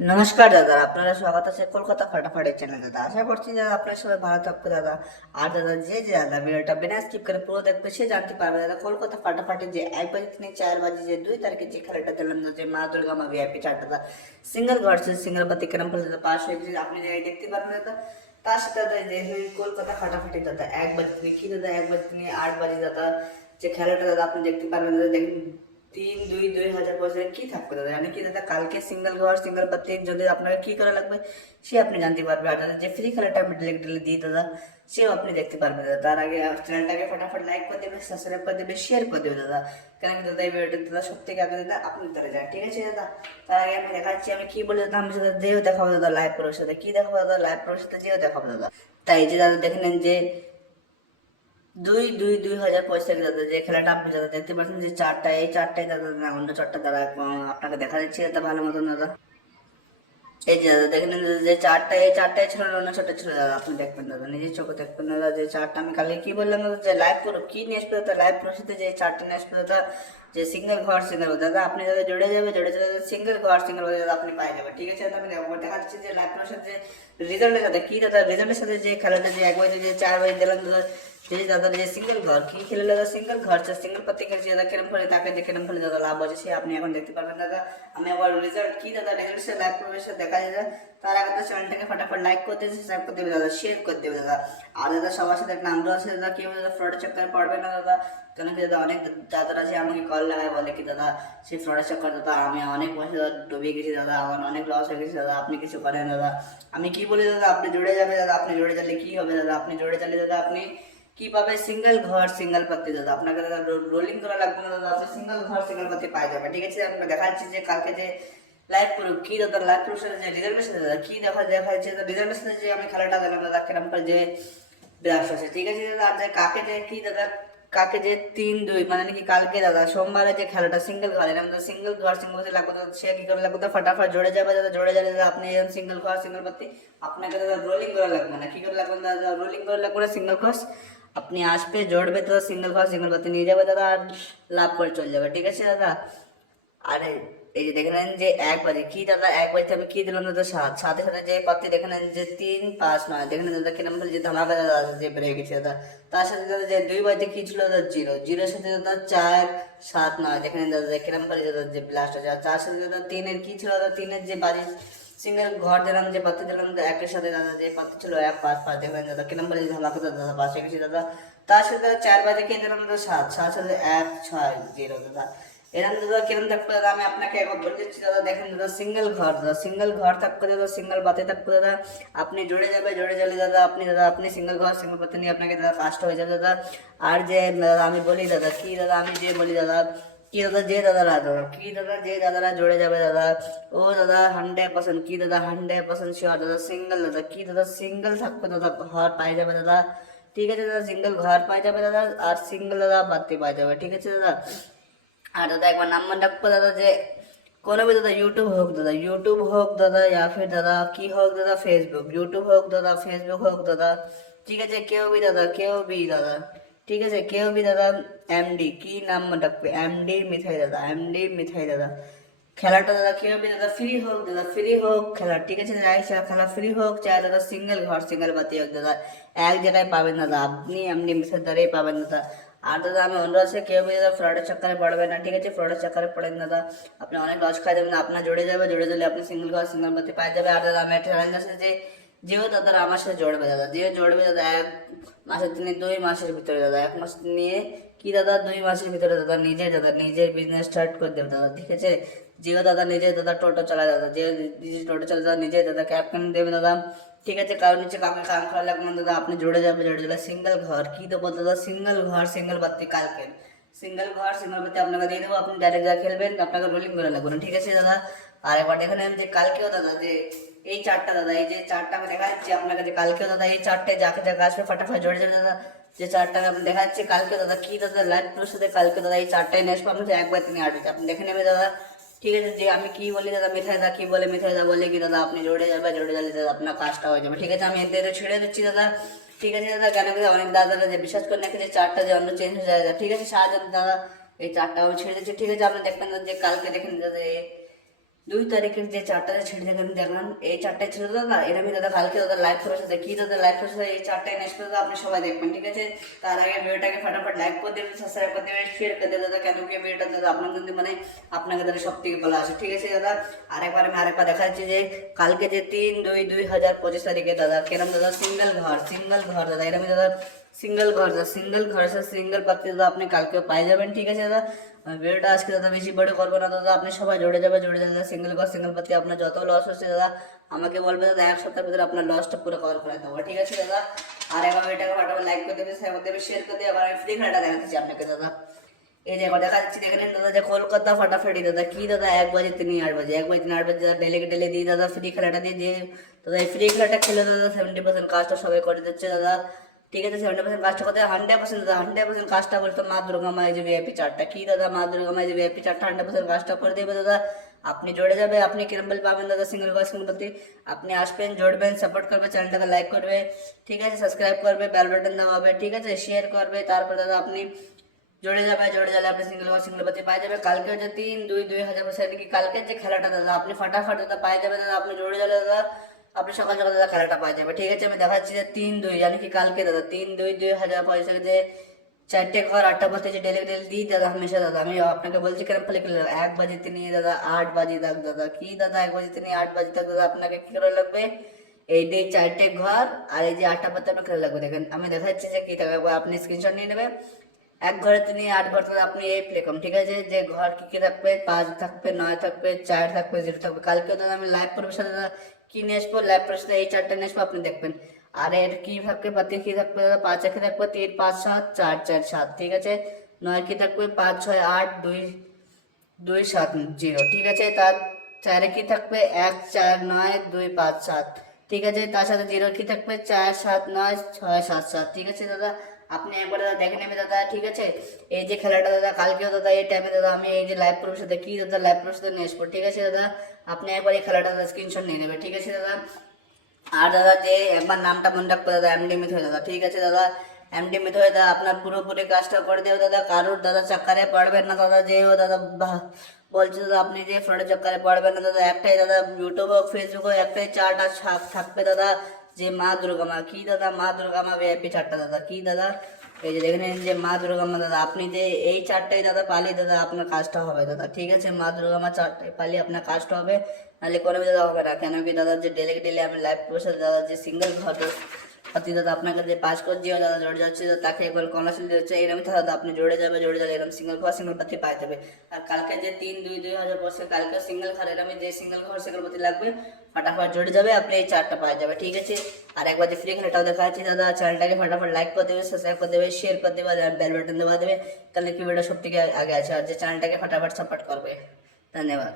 নমস্কার দাদা, আপনারা স্বাগত আছে কলকাতা ফাটাফাটি চ্যানেল। দাদা আশা করছি দাদা আপনারা সবাই ভালো থাকবে দাদা। আর দাদা যে দাদা ভিডিওটা বিনা স্কিপ করে পুরো দেখবে সে জানতে পারবে দাদা কলকাতা ফাটাফাটি যে 1 বাজে থেকে 4 বাজে যে 2 তারিখে যে খেলাটা দিলাম দাদা, যে মা দুর্গা মা ভিআইপি চার দাদা সিঙ্গেল ভার্সেস সিঙ্গেল পাতি কেরম ফেলে দাদা পাস হয়ে গেছে, আপনি জায়গায় দেখতে পারবেন দাদা। তার সাথে দাদা যে কলকাতা ফাটাফাটি দাদা 1 বাজে থেকে কি দাদা 1 বাজে থেকে 8 বাজে দাদা যে খেলাটা দাদা আপনি দেখতে পারবেন দাদা। দেখুন 3-2-2025 কি থাকবে দাদা, মানে কি দাদা কালকে সিঙ্গেল ঘর সিঙ্গেল পাতি যদি আপনাকে কি করা লাগবে সে আপনি জানতে পারবে। আর দাদা যে ফ্রি খেলাটা আমি ডিলেক্ট দিই দাদা সেও আপনি দেখতে পারবেন দাদা। তার আগে চ্যানেলটাকে ফটাফট লাইক করে দেবে, সাবস্ক্রাইব করে দেবে, শেয়ার করে দেবে দাদা। কেন কি দাদা এই ভিডিওটা দাদা সব থেকে আগে দাদা আপনি তারা যান, ঠিক আছে দাদা। তার আগে আমি দেখাচ্ছি আমি কি বলে দাদা, আমি সাথে যেও দেখাবো দাদা লাইভ প্রোর সাথে, কি দেখাবো দাদা লাইভ প্রোর সাথে যেও দেখাবো দাদা। তাই যে দাদা দেখে নেন যে 2-2-2025 দাদা যে খেলাটা আপনি দাদা দেখতে পাচ্ছেন যে চারটা, এই চারটায় দাদা না অন্য চারটা দাদা আপনাকে দেখা যাচ্ছে দাদা ভালো মতন দাদা। এই যে দাদা দেখেন দাদা যে চারটা, এই চারটায় ছিল না অন্য চারটা ছিল দাদা, আপনি দেখবেন দাদা নিজের চোখে দেখবেন দাদা। যে চারটা আমি কালকে কি বললাম দাদা যে লাইভ প্রো কি নিয়ে আসবে দাদা, লাইভ প্রোর সাথে যে চারটা নিয়ে আসবে দাদা যে সিঙ্গেল ঘর সিঙ্গেল দাদা আপনি দাদা জুড়ে যাবে জুড়ে যাবে সিঙ্গেল ঘর সিঙ্গেল দাদা আপনি পাই যাবেন, ঠিক আছে দাদা। আমি দেখাচ্ছি যে লাইভ প্রোর সাথে রেজাল্টের সাথে কি দাদা, রেজাল্টের সাথে যে খেলাটা যে 1 বাজে যে 4 বাজে দিলাম দাদা, যে দাদা যে সিঙ্গেল ঘর কি খেলে দাদা সিঙ্গেল ঘর সিঙ্গেল পাতি খেলছে দাদা কেরম ফলে তাকে দেখে কেরম ফলে দাদা লাভ হচ্ছে সে আপনি এখন দেখতে পারবেন দাদা। আমি আবার রেজাল্ট কি দাদা রেজাল্ট সে লাইভ প্রবেশে দেখা যায় দাদা। তার আগে তো চ্যানেলটাকে ফটাফট লাইক করে দেবে, সাবস্ক্রাইব করে দেবে দাদা, শেয়ার করে দেবে দাদা। আর দাদা সবার সাথে একটা আগ্রহ আছে দাদা, কেউ দাদা ফ্রড চক্করে পড়বে না দাদা। কেন কি দাদা অনেক দাদারা আছে আমাকে কল লাগায় বলে কি দাদা সেই ফ্রডের চক্কর দাদা আমি অনেক পয়সা দাদা ডুবে গেছি দাদা, আমার অনেক লস হয়ে গেছে দাদা, আপনি কিছু করেন দাদা। আমি কি বলি দাদা আপনি জুড়ে যাবে দাদা, আপনি জুড়ে গেলে কি হবে দাদা, আপনি জুড়ে গেলে দাদা আপনি কি পাবে সিঙ্গেল ঘর সিঙ্গেল পাতি দাদা, আপনাকে দাদা রোলিং করা লাগবে না দাদা, আপনি সিঙ্গেল ঘর সিঙ্গেল পাতি পাই যাবে, ঠিক আছে। আপনাকে দেখাচ্ছি যে কালকে যে লাইভ প্রুফ কি দাদা, লাইভ প্রুফ সাথে যে রেজাল্টের সাথে দাদা কি দেখাচ্ছে রেজাল্টের সাথে যে আমি খেলাটা দিলাম দাদা কেরম করে যে বিরাট আছে, ঠিক আছে দাদা। আর যে কাকে যে কি দাদা কাকে যে 3-2 মানে নাকি কালকে দাদা সোমবারে যে খেলাটা সিঙ্গেল ঘর এরকম দাদা সিঙ্গেল ঘর সিঙ্গল পাতি লাগবে দাদা, সে কি করে লাগবে দাদা ফটাফট জোড়ে যাবে দাদা, জোড়ে যাবে দাদা আপনি এরকম সিঙ্গেল ঘর সিঙ্গল পাতি আপনাকে দাদা রোলিং করা লাগবে না, কি করে লাগবে দাদা রোলিং করা লাগবে না সিঙ্গেল ঘর আপনি আসবে জড়বে তো সিঙ্গেল ঘর সিঙ্গেল পাতি নিয়ে যাবে দাদা আর লাভ করে চলে যাবে, ঠিক আছে দাদা। আরে এই যে দেখে নেন যে 1 বাজে কি দাদা 1 বাজে আমি কি দিলাম দাদা সাথে সাথে যে পাত্তি দেখে নেন যে 3-5-9 দেখে নেন দাদা কি নাম যে ধামাকা দাদা যে বেড়ে গেছে দাদা। তার সাথে দাদা যে 2 বাজে কি ছিল দাদা জিরো জিরোর সাথে দাদা 4-7-9 দেখে নেন দাদা কিরম করে দাদা যে ব্লাস্ট হয়েছে। আর তার সাথে দাদা 3-এর কি ছিল দাদা 3-এর যে বাজি সিঙ্গেল ঘর দিলাম যে পাত্তি দিলাম দাদা একের সাথে দাদা যে পাত্তি ছিল 1-5-5 দেখে নেন দাদা কিরম করে ধামাকা দাদা পাশে গেছে দাদা। তার সাথে দাদা 4 বাজে কি দিলাম দাদা 7 সাথে 1-6-0 দাদা এরকম দাদা কিরম থাকবে দাদা আমি আপনাকে একবার বলে দিচ্ছি দাদা। দেখেন দাদা সিঙ্গেল ঘর দাদা সিঙ্গেল ঘর থাকবে দাদা সিঙ্গেল বাতে থাকবে দাদা আপনি জুড়ে যাবে জুড়ে গেলে দাদা আপনি সিঙ্গেল ঘর সিঙ্গেল বাতে নিয়ে আপনাকে দাদা কাজটা হয়ে যাবে দাদা। আর যে দাদা আমি বলি দাদা কি দাদা আমি যে বলি দাদা কি দাদা যে দাদারা দাদা কি দাদা যে দাদারা জুড়ে যাবে দাদা ও দাদা 100% কি দাদা 100% শিওর দাদা সিঙ্গেল দাদা কি দাদা সিঙ্গেল থাকবে দাদা ঘর পাই যাবে দাদা, ঠিক আছে দাদা সিঙ্গেল ঘর পাই যাবে দাদা আর সিঙ্গেল দাদা বাতি পাই যাবে, ঠিক আছে দাদা। আর দাদা একবার নাম্বার রাখবো দাদা যে কোনো भी দাদা ইউটিউব হোক দাদা या फिर দাদা কি হোক দাদা ফেসবুক ইউটিউব হোক দাদা ফেসবুক হোক দাদা, ঠিক আছে কেউ भी দাদা ঠিক আছে কেউ भी দাদা এমডি কি নাম্বার রাখবে এমডি মিঠাই দাদা খেলাটা দাদা কি হবে দাদা ফ্রি হোক খেলা, ঠিক আছে দাদা খেলা ফ্রি হোক চাই দাদা সিঙ্গেল ঘর সিঙ্গেল বাতি হোক দাদা এক জায়গায় পাবেন দাদা আপনি এমনি মিশে দ্বারাই পাবেন দাদা। আর দাদা আমি অনুরোধ আছে কেউ भी দাদা ফ্রডের চক্করে পড়বে না, ঠিক আছে ফ্রডের চক্করে পড়েন দাদা আপনি অনেক লস খাই দেবেন, আপনার জুড়ে যাবে আপনি সিঙ্গেল ঘর সিঙ্গেল বাতি পাই যাবে। আর দাদা আমি একটা চ্যালেঞ্জ আছে যে যেও দাদা আমার সাথে জড়বে দাদা যে জড়বে দাদা 1 মাসের তিনি 2 মাসের ভিতরে দাদা 1 মাস নিয়ে কি দাদা 2 মাসের ভিতরে দাদা নিজের বিজনেস স্টার্ট করে দেবে দাদা, ঠিক আছে। যেও দাদা নিজে দাদা টোটো চালায় দাদা যে নিজে টোটো চালায় দাদা নিজে দাদা ক্যাব কিনে দেবে দাদা, ঠিক আছে কারণ নিচে কামে কাম করা লাগবে না দাদা আপনি জুড়ে যাবে সিঙ্গেল ঘর কি দেবো দাদা সিঙ্গেল ঘর সিঙ্গেল বাতি কালকে সিঙ্গেল ঘর সিঙ্গেল বাতি আপনাকে দিয়ে দেবো, আপনি ডাইরেক্ট যা খেলবেন আপনাকে রোলিং করে লাগবে না, ঠিক আছে দাদা। আর একবার দেখে নেন যে কালকেও দাদা যে এই চারটা দাদা এই যে চারটা আমি দেখা যাচ্ছে আপনাকে যে কালকেও দাদা এই চারটায় যাকে যাকে আসবে ফাটাফাট জড়ে যাবে দাদা। যে চারটা আমি দেখা যাচ্ছে কালকে দাদা কি দাদা লাইভ প্রোর সাথে কালকে দাদা এই চারটায় নেক্সট পাবেন 1 বাই 3 8 আপনি দেখে নেবে দাদা, ঠিক আছে। যে আমি কি বলি দাদা মিঠাই দা কি বলে মিঠাই দা বলে কি দাদা আপনি জড়ে গেলে দাদা আপনার কাজটা হয়ে যাবে, ঠিক আছে। আমি এতে ছেড়ে দিচ্ছি দাদা, ঠিক আছে দাদা। কেন কি অনেক দাদারা যে বিশ্বাস করে নাকি যে চারটা যে অন্য চেঞ্জ হয়ে যায়, ঠিক আছে সাহায্য দাদা এই চারটা আমি ছেড়ে দিচ্ছি, ঠিক আছে। আপনি দেখবেন যে কালকে দেখেন দাদা 2 তারিখের যে চারটা ছেড়ে দেখেন দেখলাম, এই চারটায় ছিল দাদা, এরকমই দাদা কালকে দাদা লাইভ প্রসেস দেখি দাদা, লাইভ প্রসেস এই চারটায় নেক্সট দাদা আপনি সবাই দেখবেন, ঠিক আছে। তার আগে ভিডিওটাকে ফটাফট লাইক করে দেবেন, সাবস্ক্রাইব করে দেবেন, শেয়ার করে দেবেন দাদা, কেন কি ভিডিওটা দাদা আপনার কিন্তু মানে আপনাকে দাদা সব থেকে ভালো আসে, ঠিক আছে দাদা। আরেকবার দেখা যাচ্ছে যে কালকে যে 3/2/2025 দাদা কেরম দাদা সিঙ্গেল ঘর দাদা, এরকমই দাদা সিঙ্গেল ঘর সিঙ্গেল পাত্তি দাদা আপনি কালকেও পাই যাবেন, ঠিক আছে দাদা। ভিডিওটা আজকে দাদা বেশি বড় করবো না দাদা, আপনি সবাই জুড়ে যাবে দাদা, সিঙ্গেল পাত্তি আপনার যত লস হচ্ছে দাদা আমাকে বলবে দাদা, 1 সপ্তাহের ভিতরে আপনার লসটা পুরো কভার করে দেবো, ঠিক আছে দাদা। আর একবার ভিডিওটাকে ফাটাফাট লাইক করে দেবে, শেয়ার করে দেবে, আবার আমি ফ্রি খেলাটা দেখাচ্ছি আপনাকে দাদা। এই যে দেখা যাচ্ছে দেখে নিন দাদা যে কলকাতা ফাটাফাটি দাদা কি দাদা 1 বাজে 3 8 বাজে 1 বাজে 3 8 বাজে দাদা ডেলি দিই দাদা ফ্রি খেলাটা দিয়ে দাদা, এই ফ্রি খেলাটা খেলে দাদা 70% কাজটা সবাই করে দিচ্ছে দাদা, ঠিক আছে। 70% কাজটা করতে 100% দাদা 100% কাজটা বলতো মা দুর্গা মায়ের যে ভিআইপি চার্টটা কি দাদা, মা দুর্গা মায়ের যে ভিআইপি চার্টটা 100% কাজটা করে দেবে দাদা। আপনি জড়ে যাবে, আপনি কিরম বল পাবেন দাদা সিঙ্গেল বলতে, আপনি আসবেন জড়বেন, সাপোর্ট করবে, চ্যানেলটাকে লাইক করবে, ঠিক আছে, সাবস্ক্রাইব করবে, বেল বাটন দাবাবে, ঠিক আছে, শেয়ার করবে, তারপর দাদা আপনি জড়ে যাবে আপনি সিঙ্গেল পাতি পাই যাবে। কালকে যে 3/2/2025 কি কালকে যে খেলাটা দাদা আপনি ফাটাফাট দাদা পাই যাবে দাদা, আপনি জড়ে যাবে দাদা, আপনি সকাল সকাল দাদা খেলাটা পাই যাবে, ঠিক আছে। আমি দেখাচ্ছি যে 3/2 জানি কি কালকে দাদা 3/2/2025 যে 4টে ঘর 8টা বাজতে যে ডেলি দিই দাদা হামেশা দাদা, আমি আপনাকে বলছি কেন ফলে 1 বাজে তিনি দাদা 8 বাজে তক দাদা কি দাদা 1 বাজে তিনি 8 বাজে তক দাদা আপনাকে কি করে লাগবে, এই যে 4টে ঘর আর এই যে 8টা পাতা আপনার খেলা লাগবে। দেখেন আমি দেখাচ্ছি যে কি থাকবে, আপনি স্ক্রিনশট নিয়ে নেবে। 1 ঘরে তিনি 8 ঘর দাদা আপনি এই প্লে কম, ঠিক আছে, যে ঘর কি কি থাকবে 5 থাকবে 9 থাকবে 4 থাকবে 0 থাকবে। কালকে দাদা আমি লাইভ পরিবেশ দাদা কি নিয়ে আসবো, লাইভ পরিবেশ এই 4টা নিয়ে আসবো, আপনি দেখবেন। আর এর কি থাকবে পাতি কি থাকবে দাদা 5 কি থাকবে 3 5 7 4 4 7, ঠিক আছে। 9 কি থাকবে 5 6 8 2 2 7 0, ঠিক আছে। তার 4 কি থাকবে 1 4 9 2 5 7, ঠিক আছে। তার সাথে 0 কি থাকবে 4 7 9 6 7 7, ঠিক আছে দাদা। আপনি একবার দাদা দেখে নেবে দাদা, ঠিক আছে। এই যে খেলাটা দাদা কালকেও দাদা এই টাইমে দাদা আমি এই যে লাইভ প্রবেশ সাথে কি দাদা লাইভ প্রবেশ সাথে নিয়ে আসবো, ঠিক আছে দাদা। আপনি একবার এই খেলাটা দাদা স্ক্রিনশট নিয়ে নেবে, ঠিক আছে দাদা। আর দাদা যে একবার নামটা মনে রাখবে দাদা এমডি মিথ হয়ে দাদা, ঠিক আছে দাদা। এমডি মিথ হয়ে দাদা আপনার পুরোপুরি কাজটা করে দেবে দাদা, কারোর দাদা চাক্কারে পড়বেন না দাদা, যে ও দাদা বলছে দাদা আপনি যে ফ্রডের চাক্কারে পড়বেন না দাদা। একটাই দাদা ইউটিউব হোক ফেসবুক হোক একটাই চার্ট আর থাকবে দাদা, যে মা দুর্গা মা কি দাদা, মা দুর্গা মা ভিআইপি চার্টটা দাদা কি দাদা, এই যে দেখে নিন যে মা দুর্গা মা দাদা, আপনি যে এই চারটাই দাদা পালি দাদা আপনার কাজটা হবে দাদা, ঠিক আছে। মা দুর্গা মা চারটাই পালি আপনার কাজটা হবে, নাহলে কোনো দাদা হবে না। কেন কি দাদা যে ডেলি আমি লাইভ বসে দাদা যে সিঙ্গেল ঘর অতি দাদা আপনাকে যে পাস করে দিয়ে দাদা জড়ে যাচ্ছে তাকে একবার কলাশিল দিচ্ছে, এরকম থাকে দাদা আপনি জড়ে যাবে এরকম সিঙ্গেল ঘর সিঙ্গেল পাতি পাই যাবে। আর কালকে যে 3/2/2025 কালকে সিঙ্গেল ঘর এরকম যে সিঙ্গেল ঘর সিঙ্গেল পাতি লাগবে ফটাফট জড়ে যাবে, আপনি এই 4টা পাই যাবে, ঠিক আছে। আর একবার যে ফ্রি খেলাটাও দেখা যাচ্ছে দাদা, চ্যানেলটাকে ফটাফট লাইক করে দেবে, সাবস্ক্রাইব করে দেবে, শেয়ার করে দেবে, আর বেল বাটন দেওয়া দেবে, তাহলে কি ভিডিও সব থেকে আগে আছে। আর যে চ্যানেলটাকে ফটাফট সাপোর্ট করবে, ধন্যবাদ।